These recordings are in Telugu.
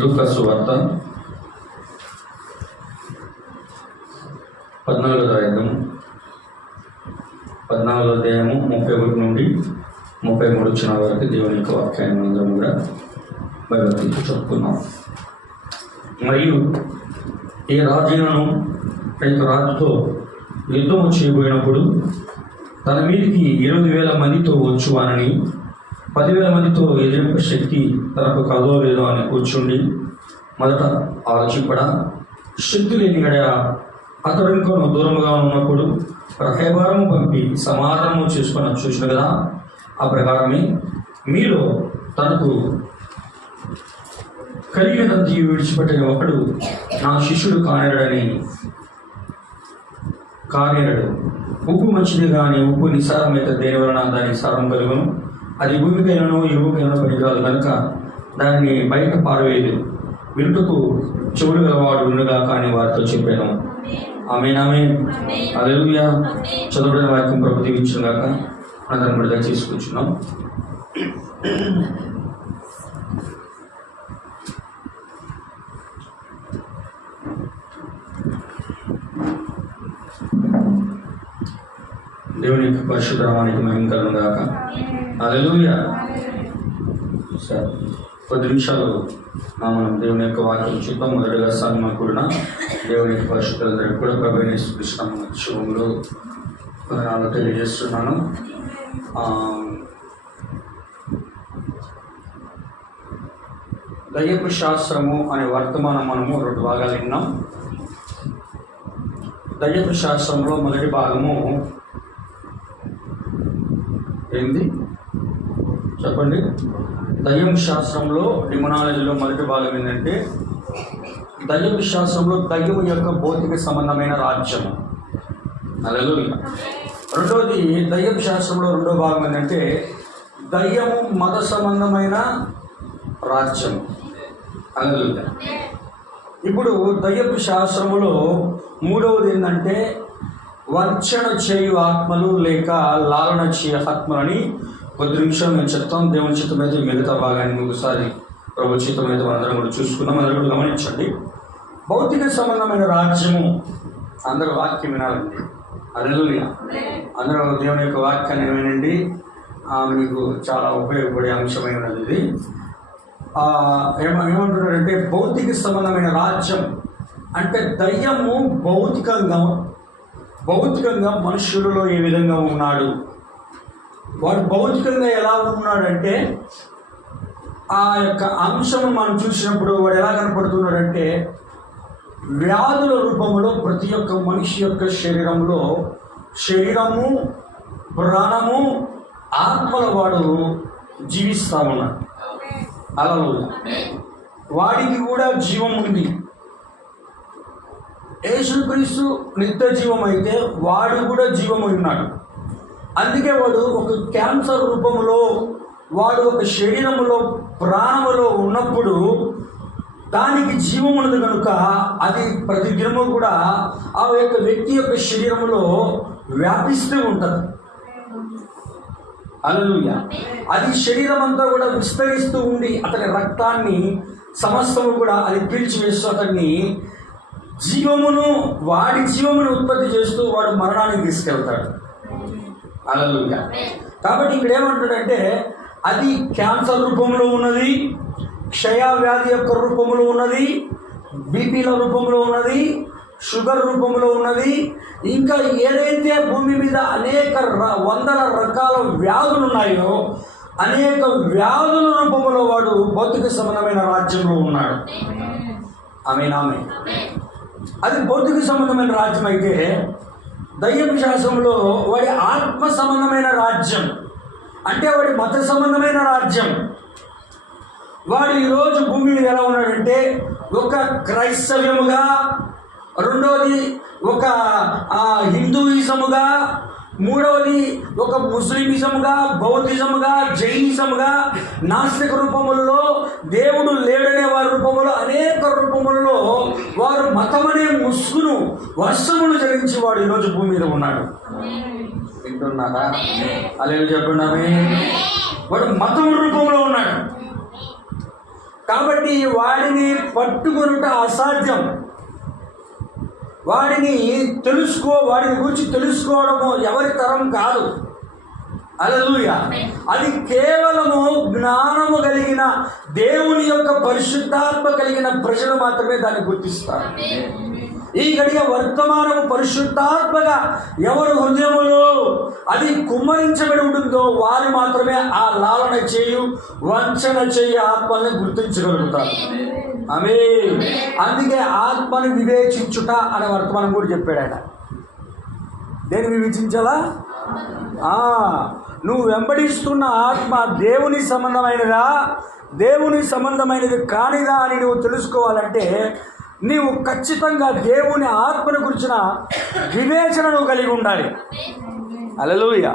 లూకా సువార్త 14వ అధ్యాయము 31 నుండి 33 వచ్చిన వరకు దేవుని యొక్క వాక్యాన్ని అందరం కూడా భగవద్గీత చెప్పుకున్నాం. మరియు ఏ రాజులను రైతు రాజుతో యుద్ధము చేయబోయినప్పుడు తన మీదికి 8,000 మందితో వచ్చువానని 10,000 మందితో ఎదిరింప శక్తి తనకు కలదో లేదో అని కూర్చుండి మొదట ఆలోచింపడా శక్తి లేని గడ అతడు ఇంకో దూరంగా ఉన్నప్పుడు రహేబారము పంపి సమాధానము చేసుకొని చూసిన కదా. ఆ ప్రకారమే మీలో తనకు కలిగినంత విడిచిపెట్టిన ఒకడు నా శిష్యుడు కానేరడు. ఉప్పు మంచిది కానీ ఉప్పు నిస్సారమైతే దేని వలన దాని సారం కలుగును. అది భూమికైనను ఎరువుకైనా పనికిరాదు కనుక దానిని బయట పారవేయదు. వింటుకు చెవులు గలవాడు ఉండుగా కానీ వారితో చెప్పాను. ఆమేన్ ఆమేన్ హల్లెలూయా. చదువుకునే వాక్యం ప్రభు దీవించును గాక. అందరం విడుదల చేసుకుంటున్నాం. దేవుని యొక్క పరిశుద్ధ నామానికి మహిమ కలుగును గాక. హల్లెలూయా. సరే, కొద్ది నిమిషాలు మనం దేవుని యొక్క వాక్యం చూద్దాం. మొదటిగా సాధన దేవుని యొక్క పరిశుద్ధులందరికీ కూడా ప్రభు యేసుక్రీస్తు శుభములు వందనాలు తెలియజేస్తున్నాను. దయ్యపు శాస్త్రము అనే వర్తమానం మనము 2 భాగాలు విన్నాం. దయ్యపు శాస్త్రంలో మొదటి భాగము ఏంది చెప్పండి? దయ్యం శాస్త్రంలో డిమనాలజీలో మొదటి భాగం ఏంటంటే దయ్యపు శాస్త్రంలో దయ్యం యొక్క భౌతిక సంబంధమైన రాజ్యము. హల్లెలూయా. రెండవది దయ్యపు శాస్త్రంలో రెండో భాగం ఏంటంటే దయ్యము మత సంబంధమైన రాజ్యం. హల్లెలూయా. ఇప్పుడు దయ్యపు శాస్త్రములో మూడవది ఏంటంటే వంచన చేయు ఆత్మలు లేక లాలన చేయు ఆత్మలని కొద్ది నిమిషం మేము చెప్తాం. దేవుని చిత్తం అయితే మిగతా భాగాన్ని ఒకసారి ప్రభు చిత్తం అయితే అందరం కూడా చూసుకున్నాం. అందరూ కూడా గమనించండి. భౌతిక సంబంధమైన రాజ్యము, అందరూ వాక్యం వినాలండి. హల్లెలూయా. అందరూ దేవుని యొక్క వాక్యాన్ని ఏమేనండి మీకు చాలా ఉపయోగపడే అంశమై ఉన్నది. ఇది ఏమంటున్నారంటే భౌతిక సంబంధమైన రాజ్యం అంటే దయ్యము భౌతికంగా మనుషులలో ఏ విధంగా ఉన్నాడు, వాడు భౌతికంగా ఎలా ఉన్నాడంటే ఆ యొక్క అంశము మనం చూసినప్పుడు వాడు ఎలా కనపడుతున్నాడంటే వ్యాధుల రూపంలో ప్రతి ఒక్క మనిషి యొక్క శరీరము ప్రాణము ఆత్మల వాడు జీవిస్తా ఉన్నాడు. అలా వాడికి కూడా జీవం ఉంది. యేసుక్రీస్తు నిత్య జీవం అయితే వాడు కూడా జీవము ఉన్నాడు. అందుకే వాడు ఒక క్యాన్సర్ రూపంలో వాడు ఒక శరీరములో ప్రాణములో ఉన్నప్పుడు దానికి జీవం ఉన్నది కనుక అది ప్రతి దినము కూడా ఆ యొక్క వ్యక్తి యొక్క శరీరములో వ్యాపిస్తూ ఉంటుంది. హల్లెలూయా. అది శరీరం అంతా కూడా విస్తరిస్తూ ఉండి అతని రక్తాన్ని సమస్తము కూడా అది పీల్చివేస్తూ అతన్ని వాడి జీవమును ఉత్పత్తి చేస్తూ వాడు మరణానికి తీసుకెళ్తాడు. హల్లెలూయా. కాబట్టి ఇక్కడ ఏమంటాడంటే అది క్యాన్సర్ రూపంలో ఉన్నది, క్షయ వ్యాధి యొక్క రూపంలో ఉన్నది, బీపీల రూపంలో ఉన్నది, షుగర్ రూపంలో ఉన్నది, ఇంకా ఏదైతే భూమి మీద అనేక వందల రకాల వ్యాధులు ఉన్నాయో అనేక వ్యాధుల రూపంలో వాడు భౌతిక సంబంధమైన రాజ్యంలో ఉన్నాడు. ఆమేన్ ఆమేన్. అది భౌతిక సంబంధమైన రాజ్యం అయితే దయ్యపు శాస్త్రంలో వాడి ఆత్మ సంబంధమైన రాజ్యం అంటే వాడి మత సంబంధమైన రాజ్యం. వాడు ఈరోజు భూమి మీద ఎలా ఉన్నాడంటే ఒక క్రైస్తవ్యముగా, రెండవది ఒక హిందూయిజముగా, మూడవది ఒక ముస్లిమిజముగా, బౌద్ధిజముగా, జైనిజముగా, నాస్తిక రూపములలో, దేవుడు లేడనే వారి రూపములో అనేక రూపములలో వారు మతమనే ముసుగును వర్షమును ధరించి వాడు ఈరోజు భూమి మీద ఉన్నాడు. వింటున్నారా? అలా చెప్పండి. వాడు మతం రూపంలో ఉన్నాడు. కాబట్టి వాడిని పట్టుకొనుట అసాధ్యం. వాడిని గురించి తెలుసుకోవడము ఎవరి తరం కాదు. హల్లెలూయా. అది కేవలము జ్ఞానము కలిగిన దేవుని యొక్క పరిశుద్ధాత్మ కలిగిన ప్రజలు మాత్రమే దాన్ని గుర్తిస్తారు. ఈ గడియ వర్తమానము పరిశుద్ధాత్మగా ఎవరు హృదయములో అది కుమ్మరించబడి ఉంటుందో వారు మాత్రమే ఆ లాలన చేయు వంచన చేయు ఆత్మల్ని గుర్తించగలుగుతారు. ఆమేన్. అందుకే ఆత్మను వివేచించుట అనే వర్తమానం కూడా చెప్పాడు ఆయన. దేని వివేచించాలా? నువ్వు వెంబడిస్తున్న ఆత్మ దేవుని సంబంధమైనదా, దేవుని సంబంధమైనది కానిదా అని నువ్వు తెలుసుకోవాలంటే నీవు ఖచ్చితంగా దేవుని ఆత్మను గురించిన వివేచన నువ్వు కలిగి ఉండాలి. హల్లెలూయా.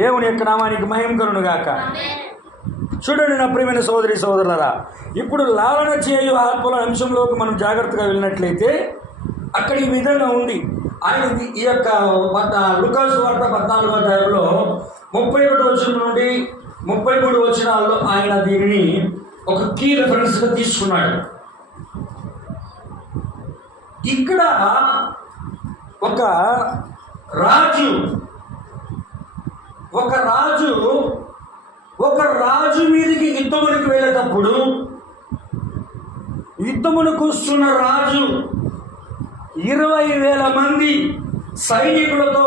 దేవుని యొక్క నామానికి మహిమ కలుగును గాక. చూడండి నా ప్రియమైన సోదరి సోదరులారా, ఇప్పుడు లాలన చేయు ఆత్మల అంశంలోకి మనం జాగ్రత్తగా వెళ్ళినట్లయితే అక్కడ ఈ విధంగా ఉంది. ఆయన ఈ యొక్క లూకాసు వార్త 14వ అధ్యాయంలో 31వ వచనం నుండి 33 వచనాల్లో ఆయన దీనిని ఒక కీ రెఫరెన్స్గా తీసుకున్నాడు. ఇక్కడ ఒక రాజు మీదకి యుద్ధమునికి వెళ్ళేటప్పుడు యుద్ధమునకు వస్తున్న రాజు 20,000 మంది సైనికులతో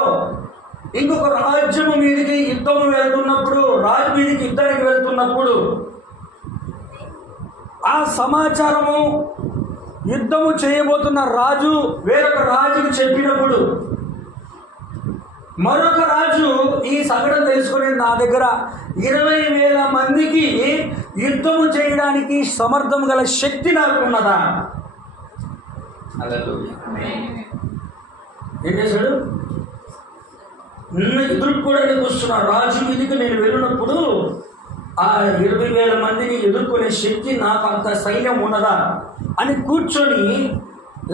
ఇంకొక రాజ్యము మీదకి యుద్ధము వెళ్తున్నప్పుడు, రాజు మీదకి యుద్ధానికి వెళ్తున్నప్పుడు ఆ సమాచారము యుద్ధము చేయబోతున్న రాజు వేరొక రాజుకు చెప్పినప్పుడు మరొక రాజు ఈ సంఘటన తెలుసుకుని నా దగ్గర 20,000 మందికి యుద్ధము చేయడానికి సమర్థం గల శక్తి నాకు ఉన్నదా? ఏం చేశాడు? ఎదుర్కోవడానికి వస్తున్న రాజు మీదకి నేను వెళ్ళినప్పుడు ఆ 20,000 మందిని ఎదుర్కొనే శక్తి నాకు అంత సైన్యం ఉన్నదా అని కూర్చొని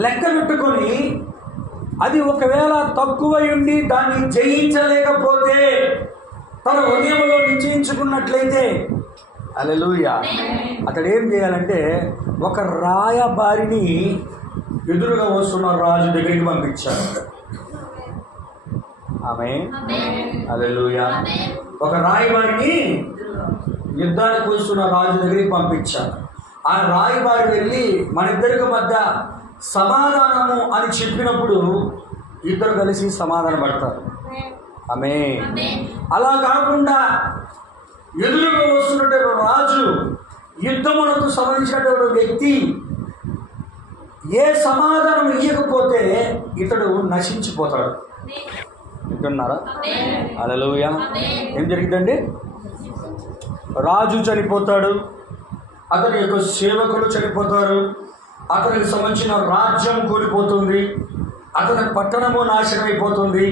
లెక్క పెట్టుకొని, అది ఒకవేళ తక్కువై ఉండి దాన్ని జయించలేకపోతే తన హృదయంలో నిశ్చయించుకున్నట్లయితే హల్లెలూయా, అతడు ఏం చేయాలంటే ఒక రాయబారిని ఎదురుగా వస్తున్న రాజు దగ్గరికి పంపించాడు. ఆమేన్. హల్లెలూయా. ఒక రాయబారిని యుద్ధానికి వస్తున్న రాజు దగ్గరికి పంపించాడు. ఆ రాయబారి వెళ్ళి మన ఇద్దరికి మధ్య సమాధానము అని చెప్పినప్పుడు ఇద్దరు కలిసి సమాధాన పడతారు. ఆమేన్. అలా కాకుండా ఎదురుగా వస్తున్నటువంటి రాజు, యుద్ధమునకు సంబంధించినటువంటి వ్యక్తి ఏ సమాధానం ఇవ్వకపోతే ఇతడు నశించిపోతాడు. వింటున్నారా? హల్లెలూయా. ఏం జరిగిందండి? రాజు చనిపోతాడు, అతని యొక్క సేవకులు చనిపోతారు, అతనికి సంబంధించిన రాజ్యం కూలిపోతుంది, అతని పట్టణము నాశనం అయిపోతుంది,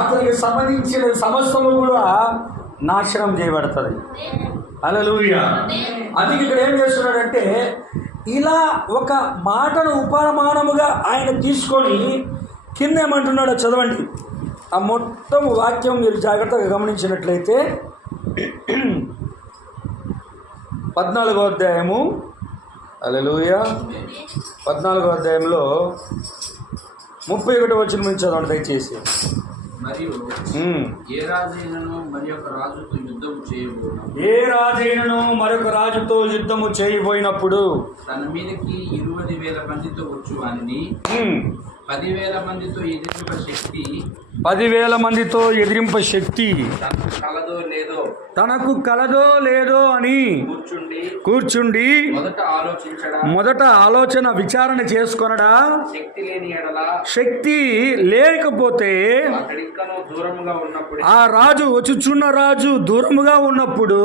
అతనికి సంబంధించిన సమస్తము కూడా నాశనం చేయబడుతుంది. హల్లెలూయా. అది ఇక్కడ ఏం చేస్తున్నాడంటే ఇలా ఒక మాటను ఉపమానముగా ఆయన తీసుకొని కింద ఏమంటున్నాడో చదవండి. ఆ మొత్తం వాక్యం మీరు జాగ్రత్తగా గమనించినట్లయితే 14వ అధ్యాయము, హల్లెలూయా, 14వ అధ్యాయంలో 31వ వచనం నుంచి చదవండి దయచేసి. మరియు ఏ రాజైనను మరొక రాజుతో యుద్ధము చేయబోయినప్పుడు తన మీదకి 20,000 మందితో వచ్చు వానిని 10,000 మందితో ఎదిరింప శక్తి తనకు కలదో లేదో అని కూర్చుండి మొదట ఆలోచన విచారణ చేసుకొనడా. శక్తి లేకపోతే ఆ రాజు వచ్చుచున్న రాజు దూరముగా ఉన్నప్పుడు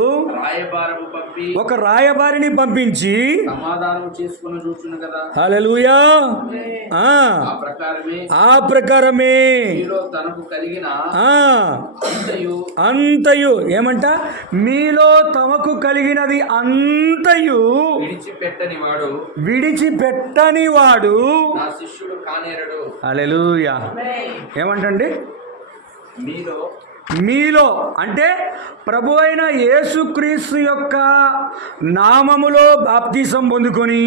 ఒక రాయబారిని పంపించి సమాధానం చేసుకుని చూచును కదా. హల్లెలూయా. ఆ ప్రకారమే తనకు కలిగిన అంతయు ఏమంట, మీలో తమకు కలిగినది అంతయు విడిచిపెట్టని వాడు నా శిష్యుడు కానేరడు. హల్లెలూయా. ఏమంటండి? మీలో అంటే ప్రభు అయిన యేసుక్రీస్తు యొక్క నామములో బాప్తిసం పొందుకొని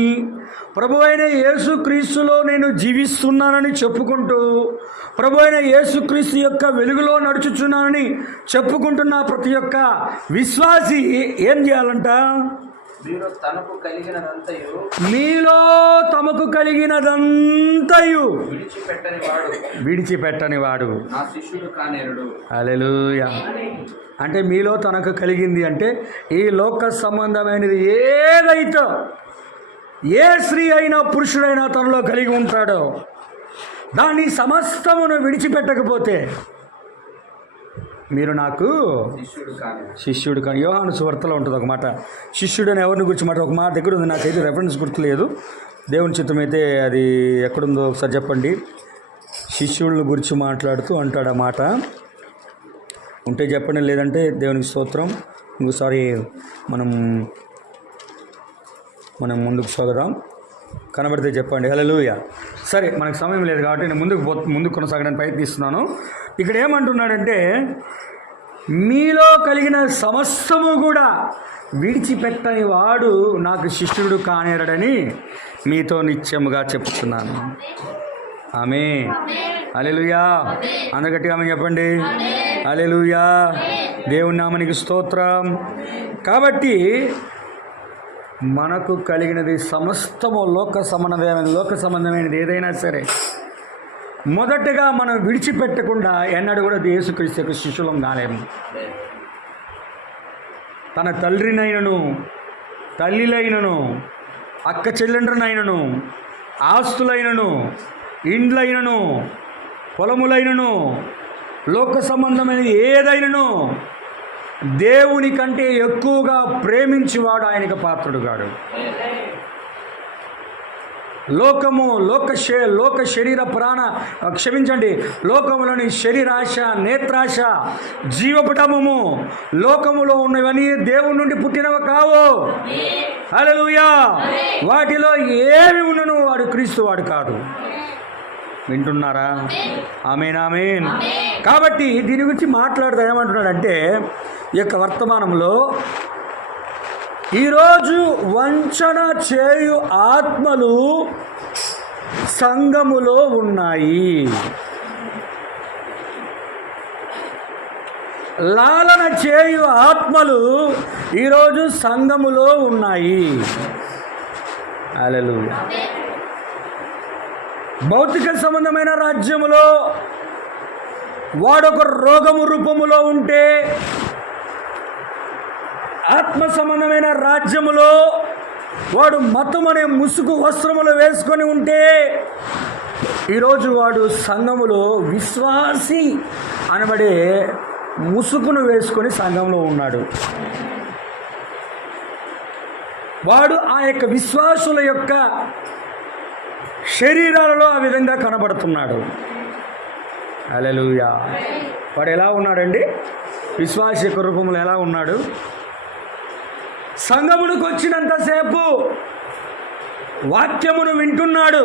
ప్రభు అయిన యేసుక్రీస్తులో నేను జీవిస్తున్నానని చెప్పుకుంటూ ప్రభు అయిన యేసుక్రీస్తు యొక్క వెలుగులో నడుచుచున్నానని చెప్పుకుంటున్న ప్రతి ఒక్క విశ్వాసి ఏం చేయాలంట? మీలో తమకు కలిగినదంతయు విడిచిపెట్టని వాడు హల్లెలూయా. అంటే మీలో తనకు కలిగింది అంటే ఈ లోక సంబంధమైనది ఏదైతే ఏ స్త్రీ అయినా పురుషుడైనా తనలో కలిగి ఉంటాడో దాన్ని సమస్తమును విడిచిపెట్టకపోతే మీరు నాకు శిష్యుడు కానీ. యోహాను సువార్తలో ఉంటుంది ఒక మాట, శిష్యుడు అని ఎవరిని గురించి మాట ఒక మాట దగ్గర ఉంది, నాకైతే రెఫరెన్స్ గుర్తులేదు. దేవుని చిత్తం అయితే అది ఎక్కడుందో ఒకసారి చెప్పండి. శిష్యుళ్ళ గురించి మాట్లాడుతూ అంటాడు ఆ మాట, ఉంటే చెప్పండి, లేదంటే దేవునికి స్తోత్రం. ఇంకోసారి మనం ముందుకు సాగుదాం, కనబడితే చెప్పండి. హల్లెలూయా. సరే, మనకు సమయం లేదు కాబట్టి నేను ముందుకు కొనసాగడానికి ప్రయత్నిస్తున్నాను. ఇక్కడ ఏమంటున్నాడంటే మీలో కలిగిన సమస్తము కూడా విడిచిపెట్టని వాడు నాకు శిష్యుడు కానేరడని మీతో నిత్యముగా చెప్తున్నాను. ఆమేన్. హల్లెలూయా. అందరూ గట్టిగా ఆమేన్ చెప్పండి. హల్లెలూయా. దేవుని నామానికి స్తోత్రం. కాబట్టి మనకు కలిగినది సమస్తము లోక సంబంధమైనది ఏదైనా సరే మొదటగా మనం విడిచిపెట్టకుండా ఎన్నడూ కూడా యేసుక్రీస్తు యొక్క శిష్యులం కాలేము. తన తండ్రినైనను తల్లిలైనను అక్క చెల్లెండ్రనైనను ఆస్తులైనను ఇండ్లైనను పొలములైనను లోక సంబంధమైన ఏదైనను దేవుని కంటే ఎక్కువగా ప్రేమించేవాడు ఆయనకు పాత్రుడు కాడు. లోక శరీర ప్రాణ లోకములోని శరీరాశ, నేత్రాశ, జీవపటము, లోకములో ఉన్నవన్నీ దేవుని నుండి పుట్టినవి కావు. హల్లెలూయా. వాటిలో ఏమి ఉన్నను వాడు క్రీస్తు వాడు కాదు. వింటున్నారా? ఆమేన్, ఆమేన్. కాబట్టి దీని గురించి మాట్లాడుతూ ఏమంటున్నాడంటే ఈ యొక్క వర్తమానంలో ఈరోజు వంచన చేయు ఆత్మలు సంఘములో ఉన్నాయి, లాలన చేయు ఆత్మలు ఈరోజు సంఘములో ఉన్నాయి. హల్లెలూయా. భౌతిక సంబంధమైన రాజ్యములో వాడొక రోగము రూపములో ఉంటే, ఆత్మ సంబంధమైన రాజ్యములో వాడు మతం అనే ముసుగు వస్త్రములు వేసుకొని ఉంటే, ఈరోజు వాడు సంఘములో విశ్వాసి అనబడే ముసుగును వేసుకొని సంఘంలో ఉన్నాడు. వాడు ఆ యొక్క విశ్వాసుల యొక్క శరీరాలలో ఆ విధంగా కనబడుతున్నాడు. హల్లెలూయా. వాడు ఎలా ఉన్నాడండి? విశ్వాస యొక్క రూపంలో ఎలా ఉన్నాడు? సంఘమునకు వచ్చినంతసేపు వాక్యమును వింటున్నాడు,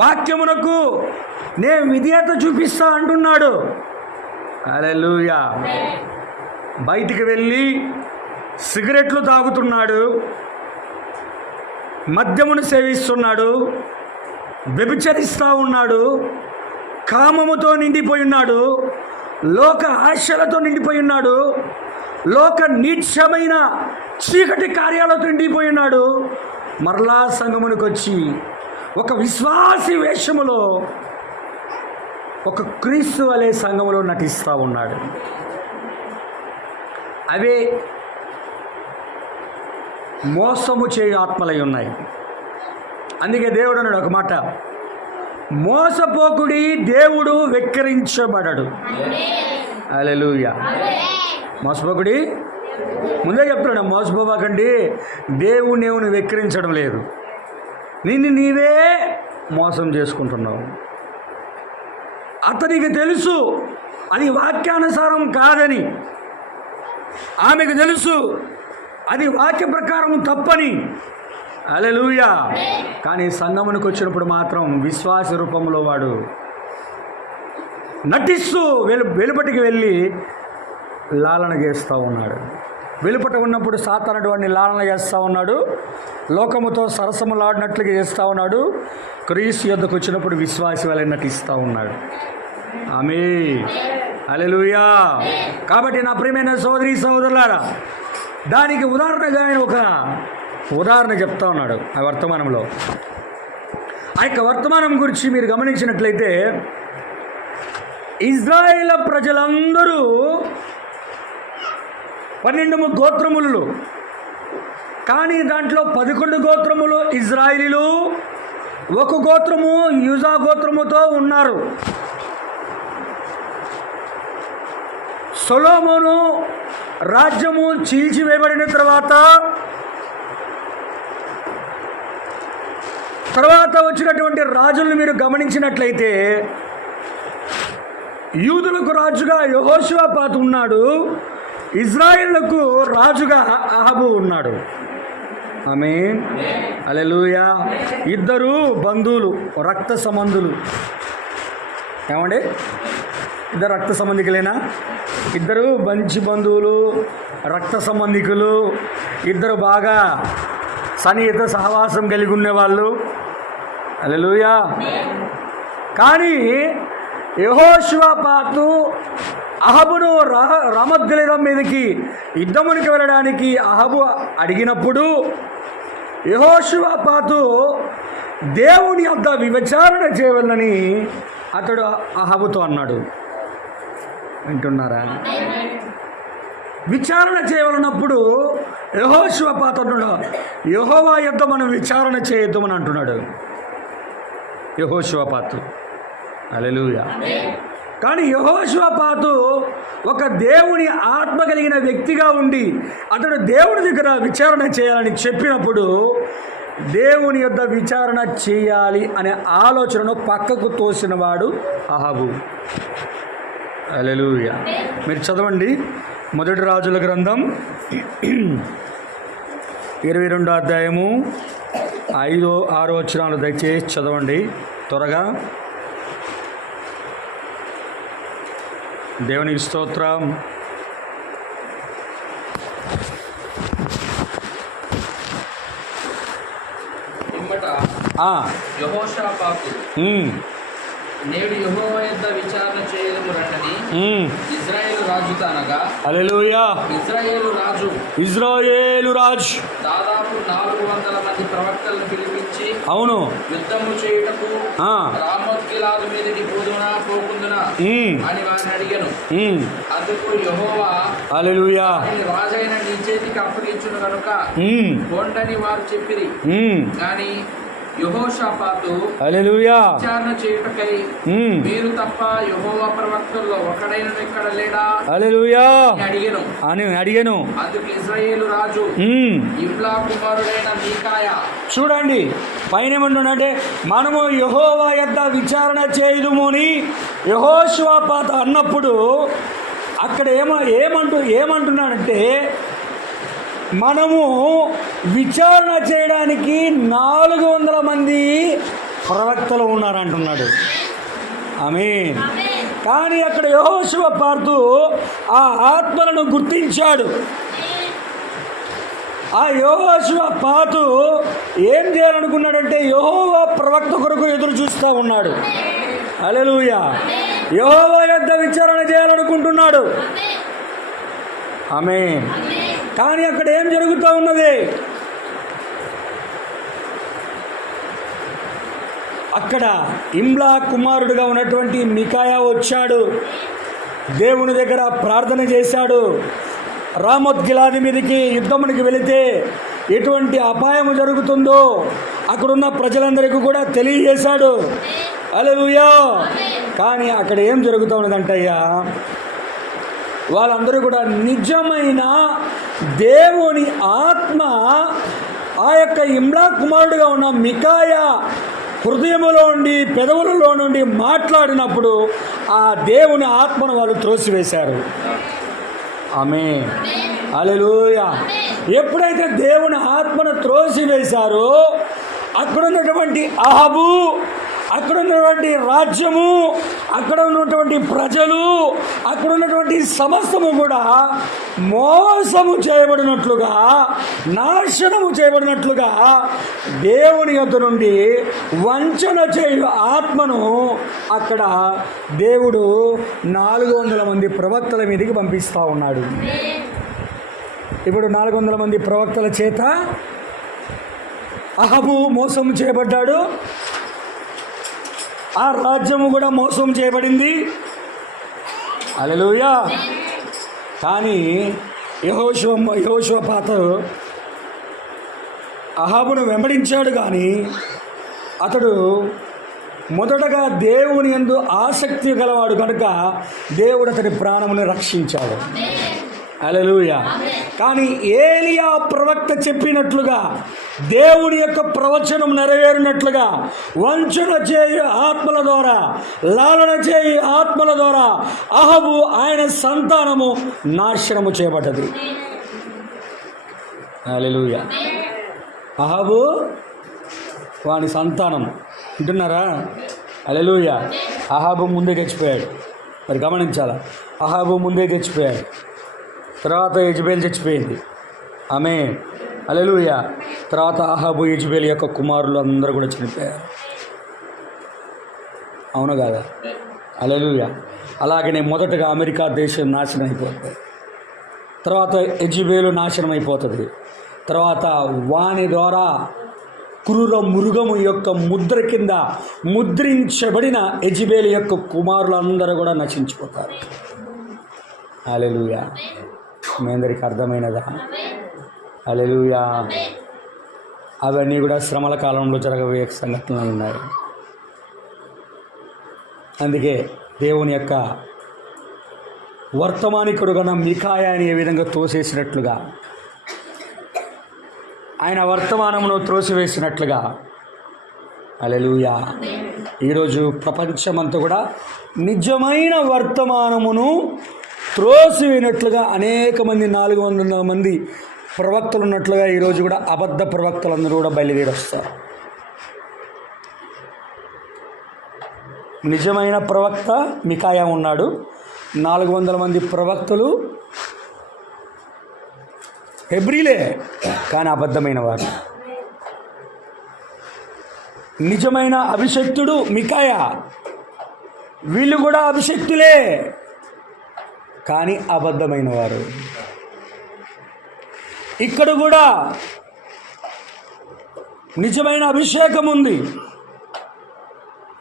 వాక్యమునకు నేను విధేయత చూపిస్తా అంటున్నాడు. హల్లెలూయా. బయటికి వెళ్ళి సిగరెట్లు తాగుతున్నాడు, మద్యమును సేవిస్తున్నాడు, వ్యభిచరిస్తూ ఉన్నాడు, కామముతో నిండిపోయి ఉన్నాడు, లోక ఆశలతో నిండిపోయి ఉన్నాడు, లోక నీచమైన చీకటి కార్యాలతో నిండిపోయి ఉన్నాడు. మరలా సంఘమునికి వచ్చి ఒక విశ్వాసి వేషములో ఒక క్రీస్తు వలె సంఘములో నటిస్తూ ఉన్నాడు. అవే మోసము చేయు ఆత్మలై ఉన్నాయి. అందుకే దేవుడు అన్నాడు ఒక మాట, మోసపోకుడి, దేవుడు వెక్కిరించబడడు. హల్లెలూయా. మోసపోకుడి, ముందే చెప్తున్నాడు, మోసపోకండి, దేవుని దేవుని వెక్కిరించడం లేదు, నిన్ను నీవే మోసం చేసుకుంటున్నావు. అతనికి తెలుసు అది వాక్యానుసారం కాదని, ఆమెకు తెలుసు అది వాక్య ప్రకారం తప్పని. హల్లెలూయా. కానీ సంగమునికి వచ్చినప్పుడు మాత్రం విశ్వాస రూపంలో వాడు నటిస్తూ వెలుపటికి వెళ్ళి లాలన చేస్తూ ఉన్నాడు. వెలుపట ఉన్నప్పుడు సాతానుడు వాడిని లాలన చేస్తూ ఉన్నాడు, లోకముతో సరసములాడినట్లుగా చేస్తూ ఉన్నాడు. క్రీస్తు యొద్దకు వచ్చినప్పుడు విశ్వాసి వలె నటిస్తూ ఉన్నాడు. ఆమేన్, హల్లెలూయా. కాబట్టి నా ప్రియమైన సోదరి సోదరులారా, దానికి ఉదాహరణగా ఆయన ఒక ఉదాహరణ చెప్తా ఉన్నాడు ఆ వర్తమానంలో. ఆ యొక్క వర్తమానం గురించి మీరు గమనించినట్లయితే, ఇజ్రాయేల్ ప్రజలందరూ 12 గోత్రములు, కానీ దాంట్లో 11 గోత్రములు ఇజ్రాయేలీలు, 1 గోత్రము యూదా గోత్రముతో ఉన్నారు. సొలొమోను రాజ్యము చీల్చివేయబడిన తర్వాత వచ్చినటువంటి రాజులను మీరు గమనించినట్లయితే, యూదులకు రాజుగా యెహోషాపాతు ఉన్నాడు, ఇజ్రాయేలుకు రాజుగా అహాబు ఉన్నాడు. ఆమేన్, హల్లెలూయా. ఇద్దరు బంధువులు, రక్త సంబంధులు. ఏమండి, ఇద్దరు రక్త సంబంధికులేనా? ఇద్దరు మంచి బంధువులు, రక్త సంబంధికులు, ఇద్దరు బాగా సన్నిహిత సహవాసం కలిగి ఉండేవాళ్ళు. హల్లెలూయా. కానీ యెహోషాపాతు అహాబును రామోత్ గిలాదు మీదకి యుద్ధమునికి వెళ్ళడానికి అహాబు అడిగినప్పుడు యెహోషాపాతు దేవుని యొద్ద విచారణ చేయవలనని అతడు అహాబుతో అన్నాడు. వింటున్నారా? విచారణ చేయవలనప్పుడు యెహోషాపాతు అంటున్నాడు, యెహోవా యొద్ద మనం విచారణ చేయొద్దామని అంటున్నాడు యెహోషాపాతు. హల్లెలూయా. కానీ యెహోషాపాతు ఒక దేవుని ఆత్మ కలిగిన వ్యక్తిగా ఉండి అతడు దేవుని దగ్గర విచారణ చేయాలని చెప్పినప్పుడు దేవుని యొద్ద విచారణ చేయాలి అనే ఆలోచనను పక్కకు తోసినవాడు అహాబు. హల్లెలూయా. మీరు చదవండి, 1 రాజుల గ్రంథం 22వ అధ్యాయము 5, 6 వచనాలు దయచేసి చదవండి త్వరగా. దేవునికి స్తోత్రం. యెహోషాపాతు నేడు యెహోవా యొద్ద విచారణ చేయదము రండని ఇశ్రాయేలు రాజుతో అనగా, హల్లెలూయా. ఇజ్రాయేలు రాజు దాదాపు 400 మంది ప్రవక్తలను పిలిపించి, అవును, యుద్ధము చేయుటకు రామోత్ గిలాదు మీదకి పోకుందునా అని వారిని అడిగాను. అందుకు యెహోవా, హల్లెలూయా, రాజైన నీ చేతికి అప్పగించును కనుక కొండని వారు చెప్పిరి. కానీ యెహోషాపాతు, హల్లెలూయా, విచారణ చేయుటకై మీరు తప్ప యెహోవా ప్రవక్తల్లో ఒకడైనా ఇక్కడ లేడా? హల్లెలూయా అని అడిగాను. అందుకు ఇశ్రాయేలు రాజు ఇమ్లా కుమారుడైన మీకాయా. చూడండి పైన ఏమంటున్నాడంటే, మనము యెహోవా యొద్ద విచారణ చేయుదుము అని యెహోషాపాతు అన్నప్పుడు అక్కడ ఏమంటున్నాడంటే, మనము విచారణ చేయడానికి 400 మంది ప్రవక్తలు ఉన్నారంటున్నాడు. ఆమేన్. కానీ అక్కడ యెహోషాపాతు ఆ ఆత్మలను గుర్తించాడు. ఆ యెహోషాపాతు ఏం చేయాలనుకున్నాడంటే, యెహోవా ప్రవక్త కొరకు ఎదురు చూస్తూ ఉన్నాడు. హల్లెలూయా. యెహోవా యొద్ద విచారణ చేయాలనుకుంటున్నాడు. ఆమేన్. కానీ అక్కడ ఏం జరుగుతూ ఉన్నది? అక్కడ ఇమ్లా కుమారుడుగా ఉన్నటువంటి మికాయా వచ్చాడు, దేవుని దగ్గర ప్రార్థన చేశాడు. రామోత్ గిలాదు మీదకి యుద్ధమునికి వెళితే ఎటువంటి అపాయము జరుగుతుందో అక్కడున్న ప్రజలందరికీ కూడా తెలియజేశాడు. హల్లెలూయా. కానీ అక్కడ ఏం జరుగుతూ ఉన్నదంటయ్యా, వాళ్ళందరూ కూడా నిజమైన దేవుని ఆత్మ ఆ యొక్క ఇమ్లా కుమారుడుగా ఉన్న మికాయా హృదయములో నుండి పెదవులలో నుండి మాట్లాడినప్పుడు ఆ దేవుని ఆత్మను వాళ్ళు త్రోసివేశారు. ఆమేన్, హల్లెలూయా. ఎప్పుడైతే దేవుని ఆత్మను త్రోసివేశారో అక్కడ ఉన్నటువంటి అహాబు అక్కడ ఉన్నటువంటి రాజ్యము, అక్కడ ఉన్నటువంటి ప్రజలు, అక్కడ ఉన్నటువంటి సమస్తము కూడా మోసము చేయబడినట్లుగా, నాశనము చేయబడినట్లుగా దేవుని యొద్ద నుండి వంచన చేయు ఆత్మను అక్కడ దేవుడు 400 మంది ప్రవక్తల మీదకి పంపిస్తూ ఉన్నాడు. ఇప్పుడు 400 మంది ప్రవక్తల చేత అహబు మోసం చేయబడ్డాడు, ఆ రాజ్యము కూడా మోసం చేయబడింది. హల్లెలూయా. కానీ యెహోషువపాతు అహాబును వెంబడించాడు, కానీ అతడు మొదటగా దేవుని యందు ఆసక్తి గలవాడు కనుక దేవుడు అతడి ప్రాణమును రక్షించాడు. హల్లెలూయా. కానీ ఏలియా ప్రవక్త చెప్పినట్లుగా దేవుని యొక్క ప్రవచనం నెరవేరినట్లుగా వంచన చేయు ఆత్మల ద్వారా, లాలన చేయు ఆత్మల ద్వారా అహబు ఆయన సంతానము నాశనము చేయబడ్డది. హల్లెలూయా. అహబు వాని సంతానం వింటున్నారా? హల్లెలూయా. అహాబు ముందే చచ్చిపోయాడు. మరి గమనించాలా, అహాబు ముందే చచ్చిపోయాడు. తర్వాత యెజబెల్ చచ్చిపోయింది. ఆమె హల్లెలూయా. తర్వాత అహాబు యెజబెల్ యొక్క కుమారులు అందరూ కూడా చనిపోయారు. అవును కాదా? హల్లెలూయా. అలాగనే మొదటగా అమెరికా దేశం నాశనం అయిపోతుంది, తర్వాత యెజబెలు నాశనం అయిపోతుంది, తర్వాత వాని ద్వారా క్రూర మృగము యొక్క ముద్ర కింద ముద్రించబడిన యెజబెల్ యొక్క కుమారులందరూ కూడా నశించిపోతారు. హల్లెలూయా. మీ అందరికీ అర్థమైనదా? హల్లెలూయా. అవన్నీ కూడా శ్రమల కాలంలో జరగబోయే సంఘటనలు ఉన్నాయి. అందుకే దేవుని యొక్క వర్తమానికుడుగా మికాయాని ఏ విధంగా తోసేసినట్లుగా, ఆయన వర్తమానమును త్రోసివేసినట్లుగా, హల్లెలూయా, ఈరోజు ప్రపంచమంతా కూడా నిజమైన వర్తమానమును త్రోసివేసినట్లుగా అనేక మంది 400 మంది ప్రవక్తలు ఉన్నట్లుగా ఈరోజు కూడా అబద్ధ ప్రవక్తలందరూ కూడా బయలుదేరి వస్తారు. నిజమైన ప్రవక్త మికాయా ఉన్నాడు, 400 మంది ప్రవక్తలు హెబ్రీలే కానీ అబద్ధమైన వారు. నిజమైన అభిషక్తుడు మికాయా, వీళ్ళు కూడా అభిషక్తులే కానీ అబద్ధమైన వారు. ఇక్కడ కూడా నిజమైన అభిషేకం ఉంది.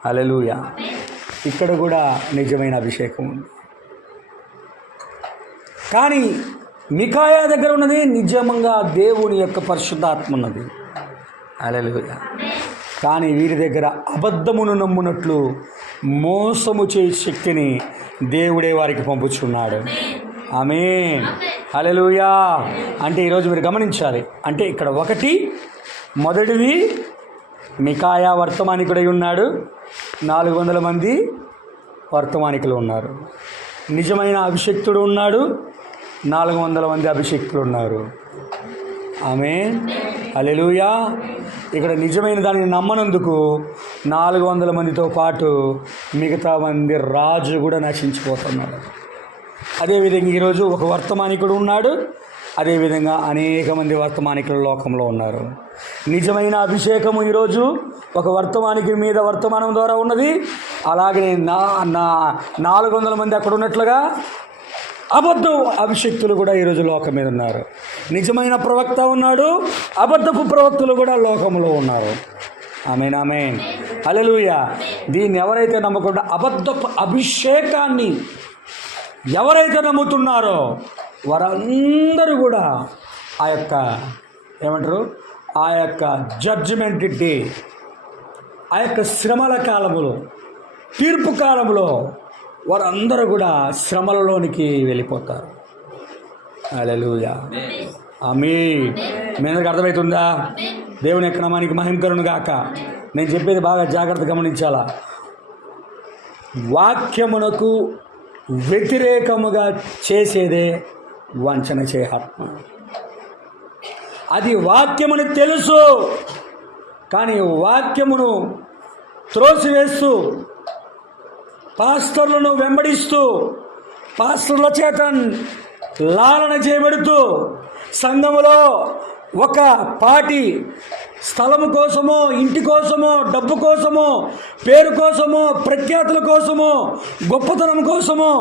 హల్లెలూయా. ఇక్కడ కూడా నిజమైన అభిషేకం ఉంది. కానీ మికాయా దగ్గర ఉన్నది నిజంగా దేవుని యొక్క పరిశుద్ధాత్మ ఉన్నది. హల్లెలూయా. కానీ వీరి దగ్గర అబద్ధమును నమ్మునట్లు మోసము చేసే శక్తిని దేవుడే వారికి పంపుచున్నాడు. ఆమేన్. హల్లెలూయా. అంటే ఈరోజు మీరు గమనించాలి, అంటే ఇక్కడ మొదటిది మికాయా వర్తమానికుడై ఉన్నాడు, 400 మంది వర్తమానికులు ఉన్నారు. నిజమైన అభిషక్తుడు ఉన్నాడు, 400 మంది అభిషక్తులు ఉన్నారు. ఆమేన్. హల్లెలూయా. ఇక్కడ నిజమైన దానిని నమ్మనందుకు 400 మందితో పాటు మిగతా మంది రాజు కూడా నశించిపోతున్నాడు. అదేవిధంగా ఈరోజు ఒక వర్తమానికుడు ఉన్నాడు, అదేవిధంగా అనేక మంది వర్తమానికుల లోకంలో ఉన్నారు. నిజమైన అభిషేకము ఈరోజు ఒక వర్తమానికి మీద వర్తమానం ద్వారా ఉన్నది. అలాగే 400 మంది అక్కడ ఉన్నట్లుగా అబద్ధ అభిషక్తులు కూడా ఈరోజు లోకం మీద ఉన్నారు. నిజమైన ప్రవక్త ఉన్నాడు, అబద్ధపు ప్రవక్తలు కూడా లోకంలో ఉన్నారు. ఆమేన్. ఆమేన్. హల్లెలూయా. దీన్ని ఎవరైతే నమ్మకుండా అబద్ధపు అభిషేకాన్ని ఎవరైతే నమ్ముతున్నారో వారందరూ కూడా ఆ యొక్క ఆ యొక్క జడ్జిమెంట్ డే, ఆ యొక్క శ్రమల కాలములో, తీర్పు కాలంలో వారందరూ కూడా శ్రమలలోనికి వెళ్ళిపోతారు. హల్లెలూయా. ఆమేన్. మీ అందరికి అర్థమవుతుందా? దేవుని యొక్క నామానికి మహిమ కలుగును గాక. నేను చెప్పేది బాగా జాగ్రత్త గమనించాలా. వాక్యమునకు వ్యతిరేకముగా చేసేదే వంచన చే ఆత్మ. అది వాక్యముని తెలుసు, కానీ వాక్యమును త్రోసివేస్తూ, పాస్టర్లను వెంబడిస్తూ, పాస్టర్ల చేత లాలన చేయబడుతూ, సంఘములో ఒక పాటి స్థలము కోసమో, ఇంటి కోసమో, డబ్బు కోసమో, పేరు కోసమో, ప్రఖ్యాతుల కోసమో, గొప్పతనం కోసమో,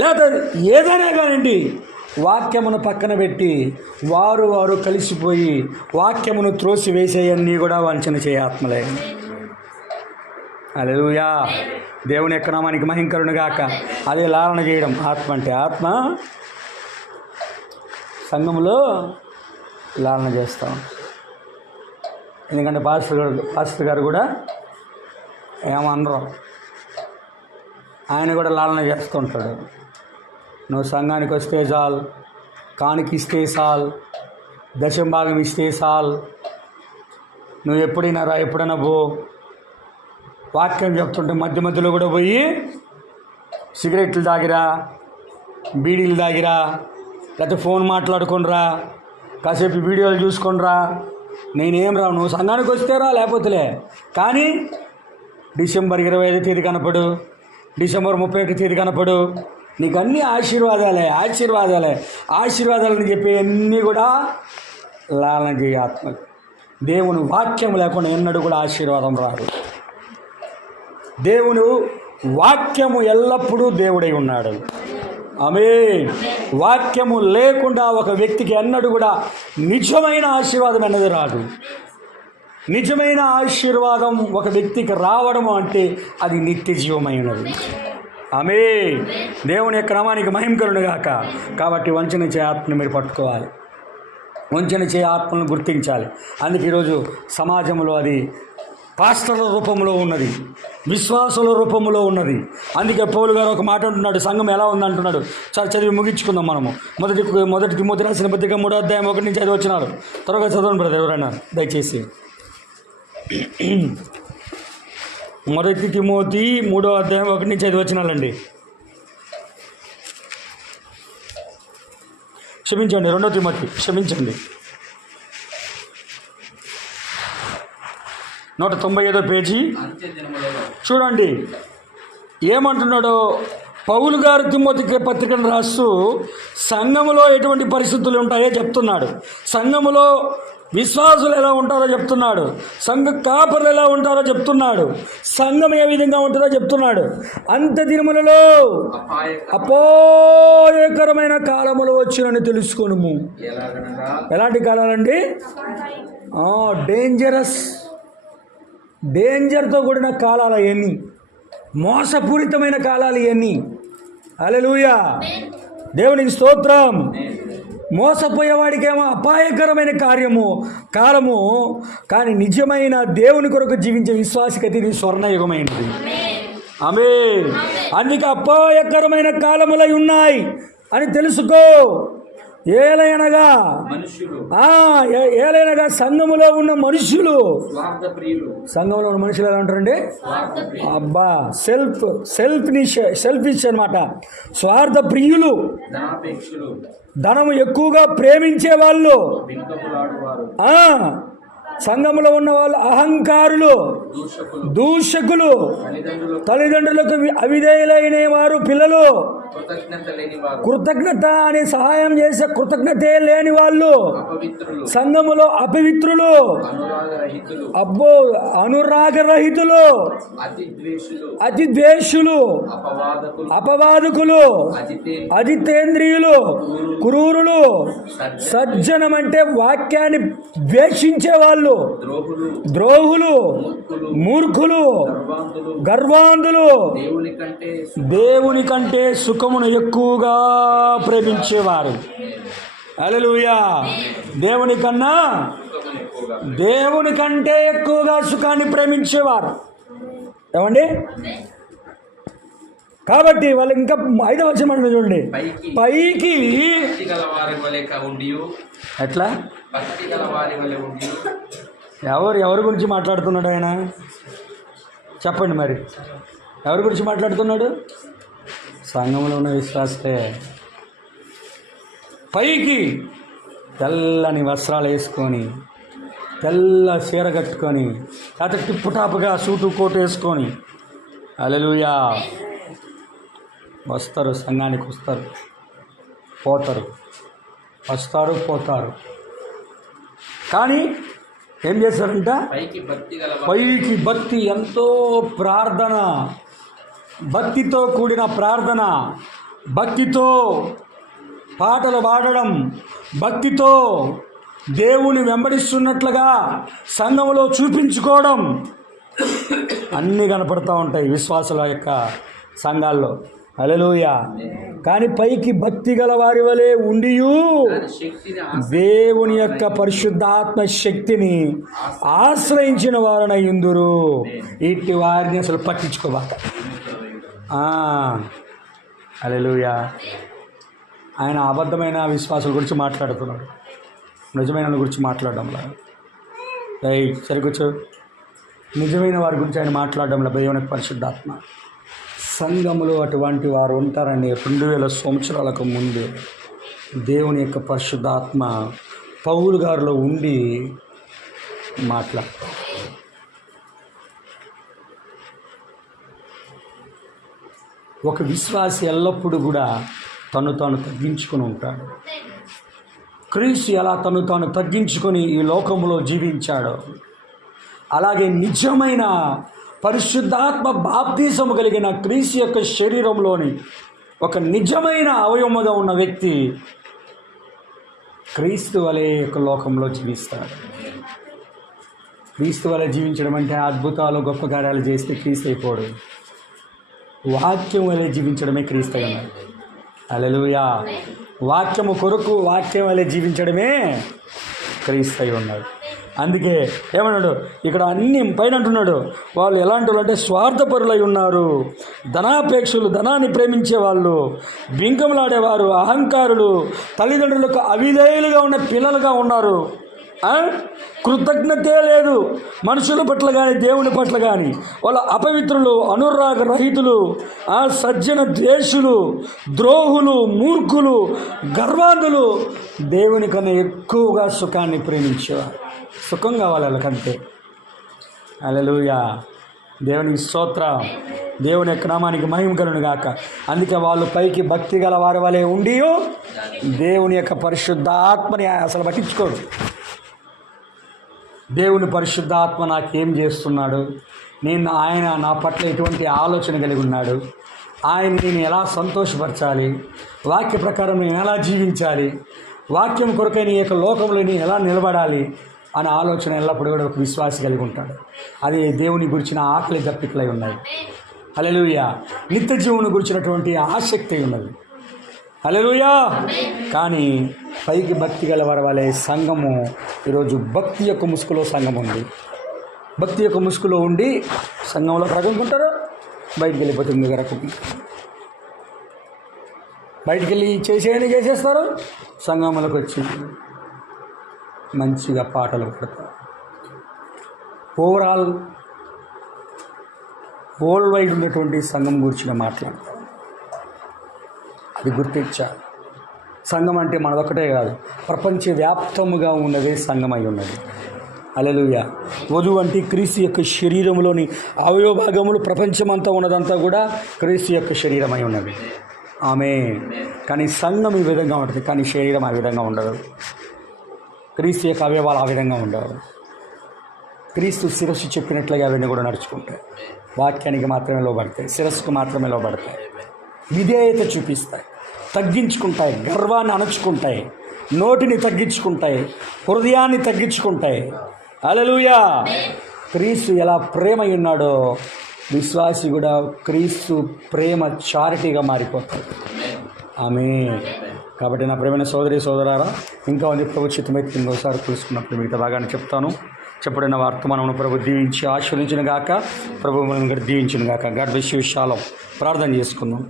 లేదా ఏదైనా కానివ్వండి, వాక్యమును పక్కన పెట్టి వారు కలిసిపోయి వాక్యమును త్రోసివేసేయన్నీ కూడా వంచన చేయ ఆత్మలే. హల్లెలూయా. దేవుని యొక్క నామానికి మహిమ గాక. అదే లాలన చేయడం. ఆత్మ అంటే ఆత్మ సంఘములో లాలన చేస్తాం. ఎందుకంటే పాస్టర్ గారు కూడా ఏమనరు, ఆయన కూడా లాలన చేస్తుంటాడు. నువ్వు సంఘానికి వస్తే చాలు, కానుక ఇస్తే చాలు, దశం భాగం ఇస్తే చాలు, నువ్వు ఎప్పుడైనా రా, ఎప్పుడైనా పో. వాక్యం చెప్తుంటే మధ్య మధ్యలో కూడా పోయి సిగరెట్లు తాగిరా, బీడీలు తాగిరా, లేకపోతే ఫోన్ మాట్లాడుకునిరా, కాసేపు వీడియోలు చూసుకొనిరా. నేనేం రా, నువ్వు సంఘానికి వస్తే రా, లేకపోతేలే. కానీ డిసెంబర్ 25 తేదీ కనపడు, డిసెంబర్ 31 తేదీ కనపడు, నీకు అన్నీ ఆశీర్వాదాలని చెప్పి అన్నీ కూడా లాలన చేయ ఆత్మ. దేవుని వాక్యం లేకుండా ఎన్నడూ కూడా ఆశీర్వాదం రాదు. దేవుని వాక్యము ఎల్లప్పుడూ దేవుడై ఉన్నాడు. ఆమేన్. వాక్యము లేకుండా ఒక వ్యక్తికి ఎన్నడూ కూడా నిజమైన ఆశీర్వాదం అన్నది రాదు. నిజమైన ఆశీర్వాదం ఒక వ్యక్తికి రావడము అంటే అది నిత్య జీవమైనది. ఆమేన్. దేవుని యొక్క నామానికి మహిమ కలుగును గాక. కాబట్టి వంచన చే ఆత్మను మీరు పట్టుకోవాలి, వంచన చే ఆత్మను గుర్తించాలి. అందుకే ఈరోజు సమాజంలో అది పాస్టర్ల రూపంలో ఉన్నది, విశ్వాసుల రూపంలో ఉన్నది. అందుకే పౌలు గారు ఒక మాట అంటున్నాడు, సంఘం ఎలా ఉందంటున్నాడు. చాలా చదివి ముగించుకుందాం మనము. మొదటి తిమోతి రాసిన పత్రిక 3వ అధ్యాయం 1 నుంచి 5 వచనాలు త్వరగా చదవండి బ్రదర్ ఎవరైనా దయచేసి. మొదటి తిమోతి 3వ అధ్యాయం 1 నుంచి 5 వచనాలండి. క్షమించండి, 2వ తిమోతి, క్షమించండి, 195వ పేజీ చూడండి ఏమంటున్నాడో. పౌలు గారు తిమోతికి పత్రికను రాస్తూ సంఘములో ఎటువంటి పరిస్థితులు ఉంటాయో చెప్తున్నాడు, సంఘములో విశ్వాసులు ఎలా ఉంటారో చెప్తున్నాడు, సంఘ కాపరులు ఎలా ఉంటారో చెప్తున్నాడు, సంఘం ఏ విధంగా ఉంటుందో చెప్తున్నాడు. అంత దినములలో అపాయకరమైన కాలములు వచ్చినని తెలుసుకొనుము. ఎలాంటి కాలాలండి? డేంజర్తో కూడిన కాలాలు ఇవన్నీ, మోసపూరితమైన కాలాలు ఇవన్నీ. హల్లెలూయా, దేవునికి స్తోత్రం. మోసపోయేవాడికేమో అపాయకరమైన కాలము, కానీ నిజమైన దేవుని కొరకు జీవించే విశ్వాసికైతే ఇది స్వర్ణయుగమైనది. ఆమేన్. అందుకే అపాయకరమైన కాలములై ఉన్నాయి అని తెలుసుకో. ఏలైనగా సంఘములో ఉన్న మనుషులు, సంఘంలో ఉన్న మనుషులు ఎలా ఉంటారండి? అబ్బా, సెల్ఫిష్ అనమాట, స్వార్థ ప్రియులు, ధనము ఎక్కువగా ప్రేమించే వాళ్ళు, సంఘములో ఉన్న వాళ్ళు అహంకారులు, దూషకులు, తల్లిదండ్రులకు అవిధేయులైన వారు, పిల్లలు, కృతజ్ఞత అని సహాయం చేసే కృతజ్ఞతే లేని వాళ్ళు, సంఘములో అపవిత్రులు, అబ్బో అనురాగరహితులు, అతి ద్వేషులు, అపవాదకులు, అజితేంద్రియులు, క్రూరులు, సజ్జనం అంటే వాక్యాన్ని ద్వేషించే వాళ్ళు, ద్రోహులు, మూర్ఖులు, గర్వాంధులు, దేవుని కంటే సుఖమును ఎక్కువగా ప్రేమించేవారు. హల్లెలూయా. దేవుని కంటే ఎక్కువగా సుఖాన్ని ప్రేమించేవారు. ఏమండి? కాబట్టి వాళ్ళు ఇంకా 5వ వచనం చూడండి, పైకి ఎట్లా ఎవరి గురించి మాట్లాడుతున్నాడు ఆయన? చెప్పండి మరి, ఎవరి గురించి మాట్లాడుతున్నాడు? సంఘంలో ఉన్న విశ్వాసే. పైకి తెల్లని వస్త్రాలు వేసుకొని తెల్ల చీర కట్టుకొని లేకపోతే టిప్పు టాప్గా సూటు కోటు వేసుకొని హల్లెలూయా వస్తారు, సంఘానికి వస్తారు, పోతారు, వస్తారు, పోతారు. కానీ ఏం చేస్తారంట? పైకి భక్తి, ఎంతో ప్రార్థన, భక్తితో కూడిన ప్రార్థన, భక్తితో పాటలు పాడడం, భక్తితో దేవుని వెంబడిస్తున్నట్లుగా సంఘంలో చూపించుకోవడం అన్నీ కనపడుతూ ఉంటాయి విశ్వాసుల యొక్క సంఘాల్లో. హల్లెలూయా. కానీ పైకి భక్తి గల వారి వలె ఉండియు దేవుని యొక్క పరిశుద్ధాత్మ శక్తిని ఆశ్రయించిన వారనై ఉందురు. ఇట్టి వారిని అసలు పట్టించుకోబాక. హల్లెలూయా. ఆయన అబద్ధమైన విశ్వాసుల గురించి మాట్లాడుతున్నాడు, నిజమైన గురించి మాట్లాడడంలా. సరికొచ్చు నిజమైన వారి గురించి ఆయన మాట్లాడడంలో దేవుని పరిశుద్ధాత్మ సంఘములో అటువంటి వారు ఉంటారని 2000 సంవత్సరాలకు ముందే దేవుని యొక్క పరిశుద్ధాత్మ పౌలు గారిలో ఉండి మాట్లాడతారు. ఒక విశ్వాసి ఎల్లప్పుడూ కూడా తను తాను తగ్గించుకొని ఉంటాడు. క్రీస్తు ఎలా తను తాను తగ్గించుకొని ఈ లోకంలో జీవించాడో అలాగే నిజమైన పరిశుద్ధాత్మ బాప్తిసము కలిగిన క్రీస్తు యొక్క శరీరంలోని ఒక నిజమైన అవయవముగా ఉన్న వ్యక్తి క్రీస్తు వలె యొక్క లోకంలో జీవిస్తాడు. క్రీస్తు వలె జీవించడం అంటే అద్భుతాలు గొప్ప కార్యాలు చేస్తే క్రీస్తు అయిపోడు. వాక్యం వలె జీవించడమే క్రీస్తు అయి ఉన్నాడు. హల్లెలూయా. వాక్యము కొరకు వాక్యం వలె జీవించడమే క్రీస్తు అయి ఉన్నాడు. అందుకే ఏమన్నాడు ఇక్కడ అన్ని పైన అంటున్నాడు, వాళ్ళు ఎలాంటి వాళ్ళు అంటే స్వార్థపరులై ఉన్నారు, ధనాపేక్షలు, ధనాన్ని ప్రేమించే వాళ్ళు, బింకములాడేవారు, అహంకారులు, తల్లిదండ్రులకు అవిధేయులుగా ఉన్న పిల్లలుగా ఉన్నారు. కృతజ్ఞతే లేదు మనుషుల పట్ల కానీ దేవుని పట్ల కానీ. వాళ్ళ అపవిత్రులు, అనురాగ రహితులు, సజ్జన ద్వేషులు, ద్రోహులు, మూర్ఖులు, గర్వాంధులు, దేవుని కన్నా ఎక్కువగా సుఖాన్ని ప్రేమించేవారు. సుఖం కావాలి వాళ్ళకంతే. హల్లెలూయా. దేవునికి స్తోత్రం. దేవుని యొక్క నామానికి మహిమ కలుగును గాక. అందుకే వాళ్ళు పైకి భక్తి గల వారి వలె ఉండి దేవుని యొక్క పరిశుద్ధాత్మని అసలు పట్టించుకోడు. దేవుని పరిశుద్ధాత్మ నాకేం చేస్తున్నాడు, ఆయన నా పట్ల ఎటువంటి ఆలోచన కలిగి ఉన్నాడు, ఆయన నేను ఎలా సంతోషపరచాలి, వాక్య ప్రకారం నేను ఎలా జీవించాలి, వాక్యం కొరకై నీ యొక్క లోకంలో నేను ఎలా నిలబడాలి అనే ఆలోచన ఎల్లప్పుడూ కూడా ఒక విశ్వాసి కలిగి ఉంటాడు. అది దేవుని గురించిన ఆకలి దప్పికలై ఉన్నాయి. హల్లెలూయా. నిత్య జీవుని గురించినటువంటి ఆసక్తి ఉన్నది. హల్లెలూయా. కానీ పైకి భక్తి గల వారి వలె సంఘము ఈరోజు భక్తి యొక్క ముసుగులో సంఘం ఉంది. భక్తి యొక్క ముసుగులో ఉండి సంఘంలో రకముకుంటారు, బయటికి వెళ్ళిపోతుంది రకం. బయటికి వెళ్ళి చేసేయని చేసేస్తారు, సంఘంలోకి వచ్చి మంచిగా పాటలు పాడతారు. ఓవరాల్ వరల్డ్ వైడ్ ఉన్నటువంటి సంఘం గురించి మాట్లాడతారు. అది గుర్తించాలి. సంఘం అంటే మనదొక్కటే కాదు, ప్రపంచవ్యాప్తముగా ఉన్నదే సంఘం అయి ఉన్నది. హల్లెలూయా. వధువు అంటే క్రీస్తు యొక్క శరీరంలోని అవయవ భాగములు ప్రపంచమంతా ఉన్నదంతా కూడా క్రీస్తు యొక్క శరీరం అయి ఉన్నది. కానీ సంఘం ఈ విధంగా ఉంటుంది, కానీ శరీరం ఆ విధంగా ఉండదు. క్రీస్తు యొక్క అవయవాలు ఆ విధంగా ఉండవు. క్రీస్తు శిరస్సు చెప్పినట్లుగా అవన్నీ కూడా నడుచుకుంటాయి. వాక్యానికి మాత్రమే లోబడతాయి, శిరస్సుకు మాత్రమే లోబడతాయి. విధేయత చూపిస్తాయి, తగ్గించుకుంటాయి, గర్వాన్ని అణచుకుంటాయి, నోటిని తగ్గించుకుంటాయి, హృదయాన్ని తగ్గించుకుంటాయి. హల్లెలూయా. క్రీస్తు ఎలా ప్రేమ ఉన్నాడో విశ్వాసి కూడా క్రీస్తు ప్రేమ చారిటీగా మారిపోతాడు. కాబట్టి నా ప్రేమైన సోదరి సోదరారా, ఇంకా ఉంది ప్రభు చిత్తమైతే ఇంకోసారి తెలుసుకున్నప్పుడు మిగతా భాగాన్ని చెప్తాను. చెప్పబడిన వర్తమానమును ప్రభు దీవించి ఆశీర్వదించిన గాక, ప్రభు మనం దీవించిన గాక. God bless you. షాలోమ్. ప్రార్థన చేసుకుందాం.